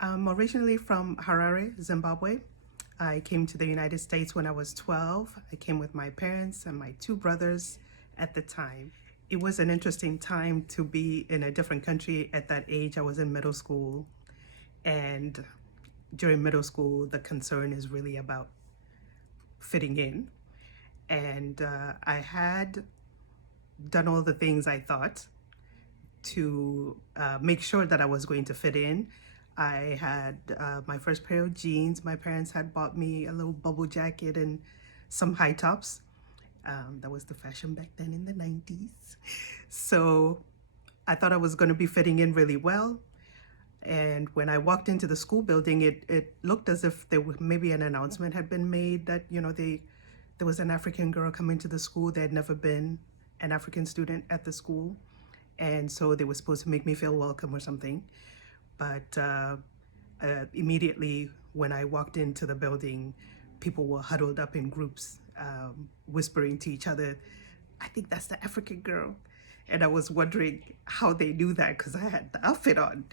I'm originally from Harare, Zimbabwe. I came to the United States when I was 12. I came with my parents and my two brothers at the time. It was an interesting time to be in a different country at that age. I was in middle school, and during middle school, the concern is really about fitting in. And I had done all the things I thought to make sure that I was going to fit in. I had my first pair of jeans. My parents had bought me a little bubble jacket and some high tops. That was the fashion back then in the 90s. So I thought I was going to be fitting in really well. And when I walked into the school building, it looked as if there was maybe an announcement had been made that, there was an African girl coming to the school. There had never been an African student at the school. And so they were supposed to make me feel welcome or something. But immediately when I walked into the building, people were huddled up in groups, whispering to each other, "I think that's the African girl." And I was wondering how they knew that because I had the outfit on.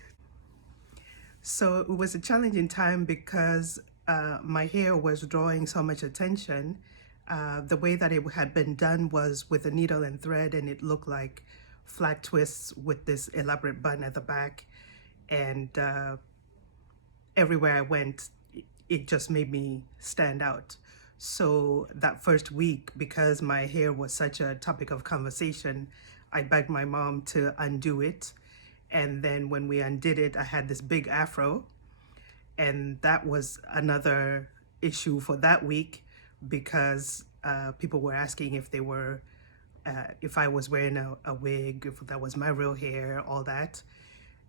So it was a challenging time because my hair was drawing so much attention. The way that it had been done was with a needle and thread, and it looked like flat twists with this elaborate bun at the back. And everywhere I went, it just made me stand out. So that first week, because my hair was such a topic of conversation, I begged my mom to undo it. And then when we undid it, I had this big afro. And that was another issue for that week because people were asking if I was wearing a wig, if that was my real hair, all that.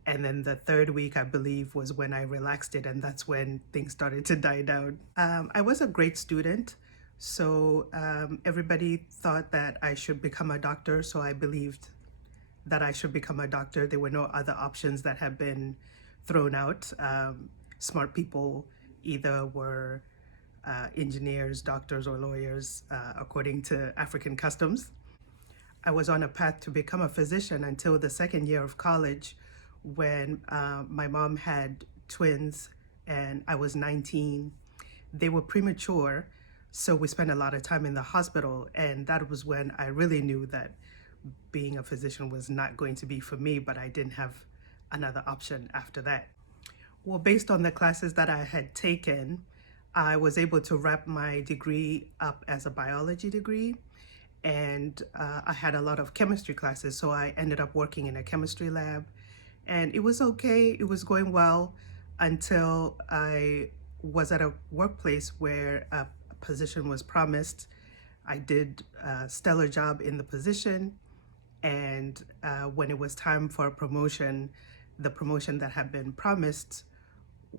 And then the third week, I believe, was when I relaxed it, and that's when things started to die down. I was a great student, so everybody thought that I should become a doctor, so I believed that I should become a doctor. There were no other options that had been thrown out. Smart people either were engineers, doctors, or lawyers, according to African customs. I was on a path to become a physician until the second year of college when my mom had twins and I was 19. They were premature, so we spent a lot of time in the hospital, and that was when I really knew that being a physician was not going to be for me, but I didn't have another option after that. Well, based on the classes that I had taken, I was able to wrap my degree up as a biology degree, and I had a lot of chemistry classes, so I ended up working in a chemistry lab, and it was okay, it was going well until I was at a workplace where a position was promised. I did a stellar job in the position, and when it was time for a promotion, the promotion that had been promised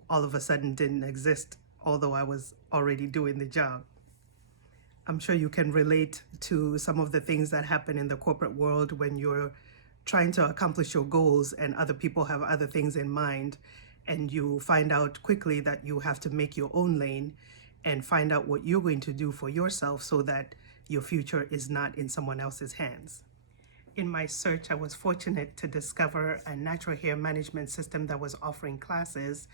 all of a sudden didn't exist, although I was already doing the job. I'm sure you can relate to some of the things that happen in the corporate world when you're trying to accomplish your goals and other people have other things in mind, and you find out quickly that you have to make your own lane and find out what you're going to do for yourself so that your future is not in someone else's hands. In my search, I was fortunate to discover a natural hair management system that was offering classes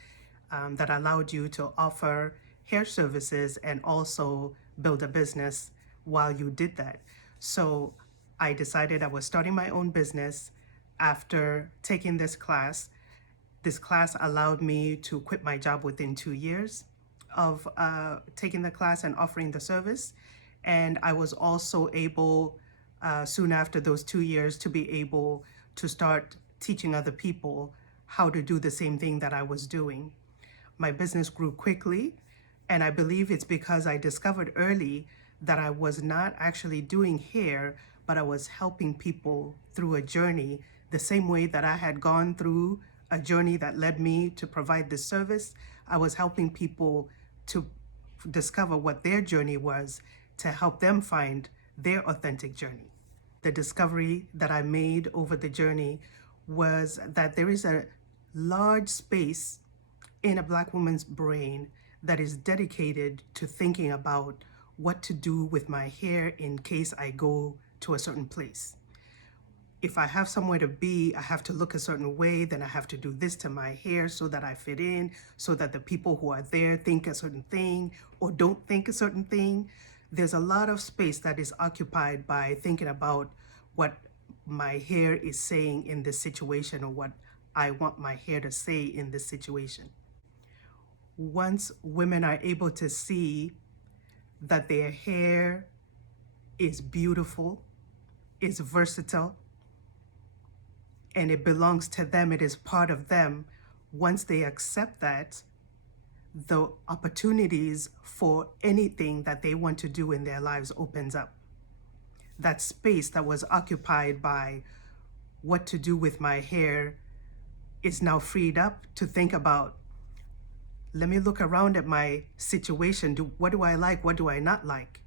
that allowed you to offer hair services and also build a business while you did that. So I decided I was starting my own business after taking this class. This class allowed me to quit my job within 2 years of taking the class and offering the service. And I was also able, soon after those 2 years, to be able to start teaching other people how to do the same thing that I was doing. My business grew quickly, and I believe it's because I discovered early that I was not actually doing hair, but I was helping people through a journey the same way that I had gone through a journey that led me to provide this service. I was helping people to discover what their journey was to help them find their authentic journey. The discovery that I made over the journey was that there is a large space in a Black woman's brain that is dedicated to thinking about what to do with my hair in case I go to a certain place. If I have somewhere to be, I have to look a certain way, then I have to do this to my hair so that I fit in, so that the people who are there think a certain thing or don't think a certain thing. There's a lot of space that is occupied by thinking about what my hair is saying in this situation or what I want my hair to say in this situation. Once women are able to see that their hair is beautiful, is versatile, and it belongs to them, it is part of them, once they accept that, the opportunities for anything that they want to do in their lives opens up. That space that was occupied by what to do with my hair is now freed up to think about, let me look around at my situation. What do I like? What do I not like?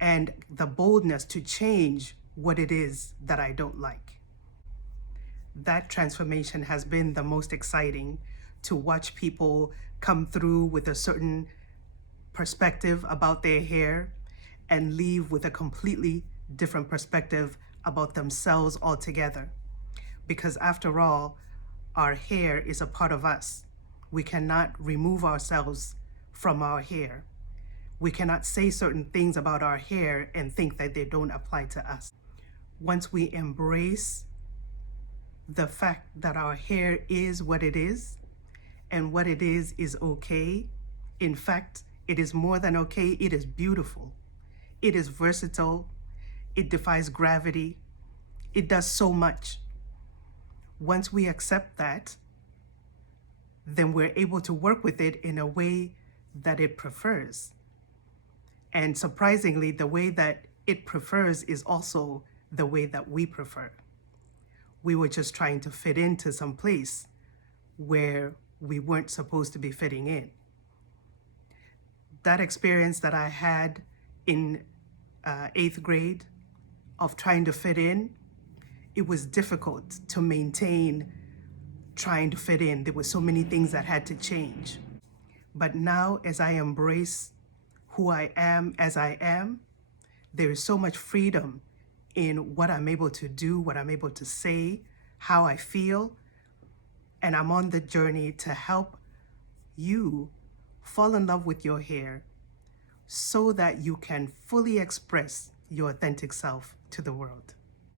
And the boldness to change what it is that I don't like. That transformation has been the most exciting, to watch people come through with a certain perspective about their hair and leave with a completely different perspective about themselves altogether. Because after all, our hair is a part of us. We cannot remove ourselves from our hair. We cannot say certain things about our hair and think that they don't apply to us. Once we embrace the fact that our hair is what it is, and what it is okay. In fact, it is more than okay, it is beautiful. It is versatile. It defies gravity. It does so much. Once we accept that, then we're able to work with it in a way that it prefers. And surprisingly, the way that it prefers is also the way that we prefer. We were just trying to fit into some place where we weren't supposed to be fitting in. That experience that I had in 8th grade of trying to fit in, it was difficult to maintain trying to fit in. There were so many things that had to change. But now, as I embrace who I am as I am, there is so much freedom in what I'm able to do, what I'm able to say, how I feel. And I'm on the journey to help you fall in love with your hair so that you can fully express your authentic self to the world.